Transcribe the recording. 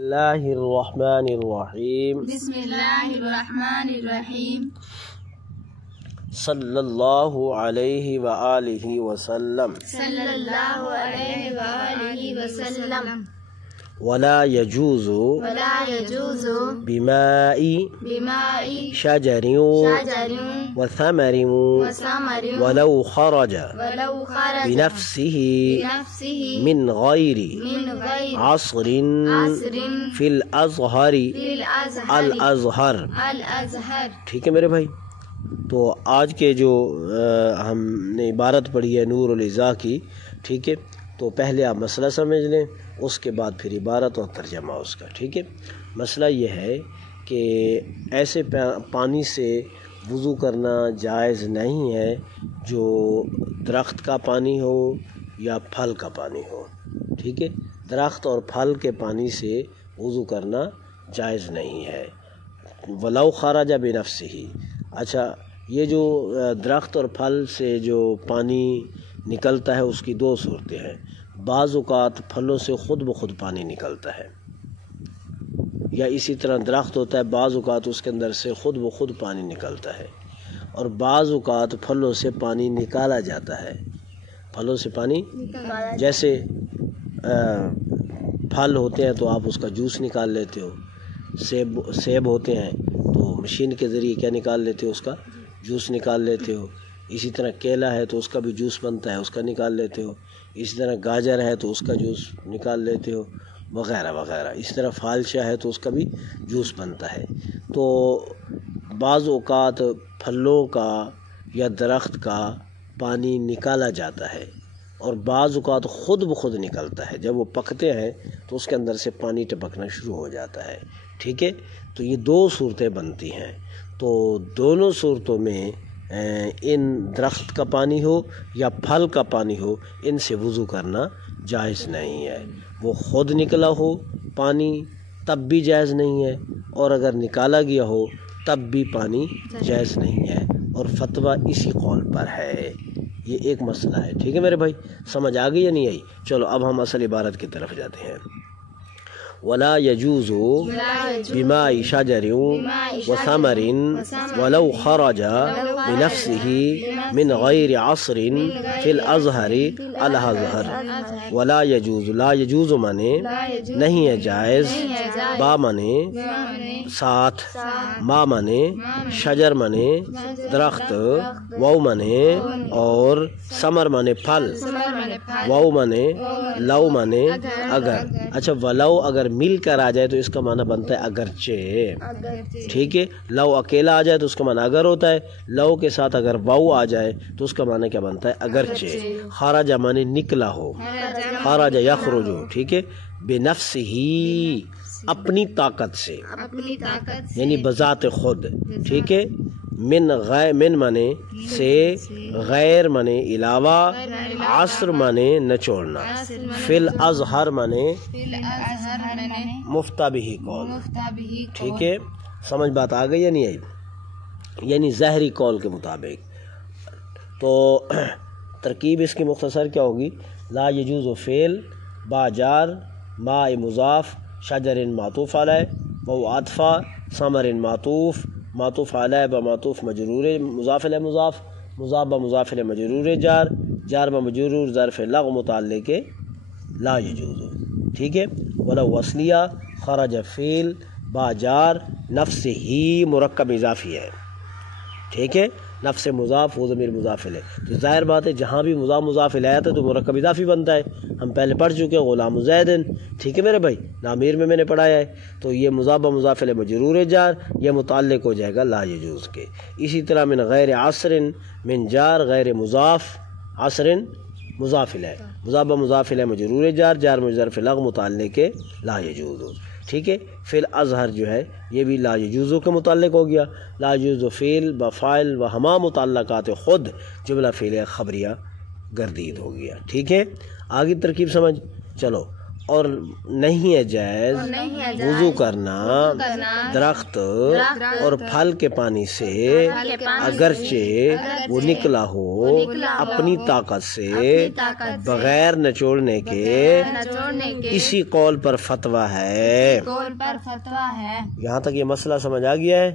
اللہ الرحمن الرحیم بسم اللہ الرحمن الرحیم صلی اللہ علیہ وآلہ وسلم صلی اللہ علیہ وآلہ وسلم ولا يجوز بماء شجر وثمر ولو خرج بنفسه من غير عصر في الازہر الازہر. ٹھیک ہے میرے بھائی، تو آج کے جو ہم نے عبارت پڑھی ہے نور الازا کی، ٹھیک ہے، تو پہلے آپ مسئلہ سمجھ لیں، اس کے بعد پھر عبارت اور ترجمہ اس کا. ٹھیک ہے، مسئلہ یہ ہے کہ ایسے پانی سے وضو کرنا جائز نہیں ہے جو درخت کا پانی ہو یا پھل کا پانی ہو. ٹھیک ہے، درخت اور پھل کے پانی سے وضو کرنا جائز نہیں ہے. ولو خرج بنفسہ. اچھا، یہ جو درخت اور پھل سے جو پانی نکلتا ہے اس کی دو صورتیں ہیں. بعض اوقات پھلوں سے خود بخود پانی نکلتا ہے، یا اسی طرح درخت ہوتا ہے، بعض اوقات اس کے اندر سے خود بخود پانی نکلتا ہے، اور بعض اوقات پھلوں سے پانی نکالا جاتا ہے. پھلوں سے پانی، جیسے پھل ہوتے ہیں تو آپ اس کا جوس نکال لیتے ہو، سیب ہوتے ہیں تو مشین کے ذریعے کیا نکال لیتے ہو، اس کا جوس نکال لیتے ہو. اسی طرح کیلا ہے تو اس کا بھی جوس بنتا ہے، اس کا نکال لیتے ہو. اسی طرح گاجر ہے تو اس کا جوس نکال لیتے ہو، وغیرہ وغیرہ. اس طرح فالشا ہے تو اس کا بھی جوس بنتا ہے. تو بعض اوقات پھلوں کا یا درخت کا پانی نکالا جاتا ہے، اور بعض اوقات خود بخود نکلتا ہے. جب وہ پکتے ہیں تو اس کے اندر سے پانی ٹپکنا شروع ہو جاتا ہے. ٹھیک ہے، تو یہ دو صورتیں بنتی ہیں. تو دونوں صورتوں میں ان درخت کا پانی ہو یا پھل کا پانی ہو، ان سے وضو کرنا جائز نہیں ہے. وہ خود نکلا ہو پانی تب بھی جائز نہیں ہے، اور اگر نکالا گیا ہو تب بھی پانی جائز نہیں ہے. اور فتویٰ اسی قول پر ہے. یہ ایک مسئلہ ہے. ٹھیک ہے میرے بھائی، سمجھ آ گئی یا نہیں آئی؟ چلو اب ہم اصل عبارت کی طرف جاتے ہیں. ولا يجوز بماء شجر وثمر ولو خرج بنفسه من غير عصر في الازہر الازہر. ولا يجوز، لا يجوز مانے نہیں ہے جائز، با مانے ساتھ، ما مانے شجر مانے درخت، وو مانے اور ثمر مانے پھل، وو مانے لو مانے اگر. اچھا، ولو اگر مل کر آ جائے تو اس کا معنی بنتا ہے اگرچہ. ٹھیک ہے، لو اکیلا آ جائے تو اس کا معنی اگر ہوتا ہے. لو کے ساتھ اگر واو آ جائے تو اس کا معنی کیا بنتا ہے؟ اگرچہ. خارج معنی نکلا ہو، خارج یخرج. ٹھیک ہے، بنفس ہی، اپنی طاقت سے، یعنی بذات خود. ٹھیک ہے، من مانے سے، غیر مانے علاوہ، عصر مانے نچوڑنا، فی الازہر مانے مفتہ بھی قول. ٹھیک ہے، سمجھ بات آ گئی یا نہیں آئی؟ یعنی ظاہری قول کے مطابق. تو ترکیب اس کی مختصر کیا ہوگی؟ لا یجوز فعل با جار، ما مضاف، شجر معطوف علیہ، و عطفہ، ثمر معطوف، معطوف علیہ بمعطوف مجرور مضاف الیہ مضاف، مضاف بمضاف الیہ مجرور جار، جار بمجرور ظرف لغو متعلق لا یجوز. ٹھیک ہے، ولو وصلیہ، خرج فعل با جار، نفس ہی مرکب اضافی ہے. ٹھیک ہے، نفس مضاف و ضمیر مضاف الیہ. تو ظاہر بات ہے جہاں بھی مضاف مضاف الیہ آتا ہے تو مرکب اضافی بنتا ہے. ہم پہلے پڑھ چکے ہیں غلام زید. ٹھیک ہے میرے بھائی، نامیر میں نے پڑھایا ہے. تو یہ مضاف مضاف الیہ مجرور جار، یہ متعلق ہو جائے گا لا یجوز کے. اسی طرح من غیر عصر، من جار غیر مضاف، عصر مضاف الیہ، مضاف مضاف الیہ مجرور جار، جار ظرف لغو متعلق لا یجوز. ٹھیک ہے، فی الازہر جو ہے یہ بھی لا یجوزو کے متعلق ہو گیا. لا یجوز فعل بفاعل و ہما متعلقات خود جملہ فعلیہ خبریہ گردید ہو گیا. ٹھیک ہے، آگے ترکیب سمجھ. چلو، اور نہیں ہے جائز وضو کرنا درخت اور پھل کے پانی سے اگرچہ وہ نکلا ہو اپنی طاقت سے بغیر نچوڑنے کے، اسی قول پر فتویٰ ہے۔ یہاں تک یہ مسئلہ سمجھ آ گیا ہے؟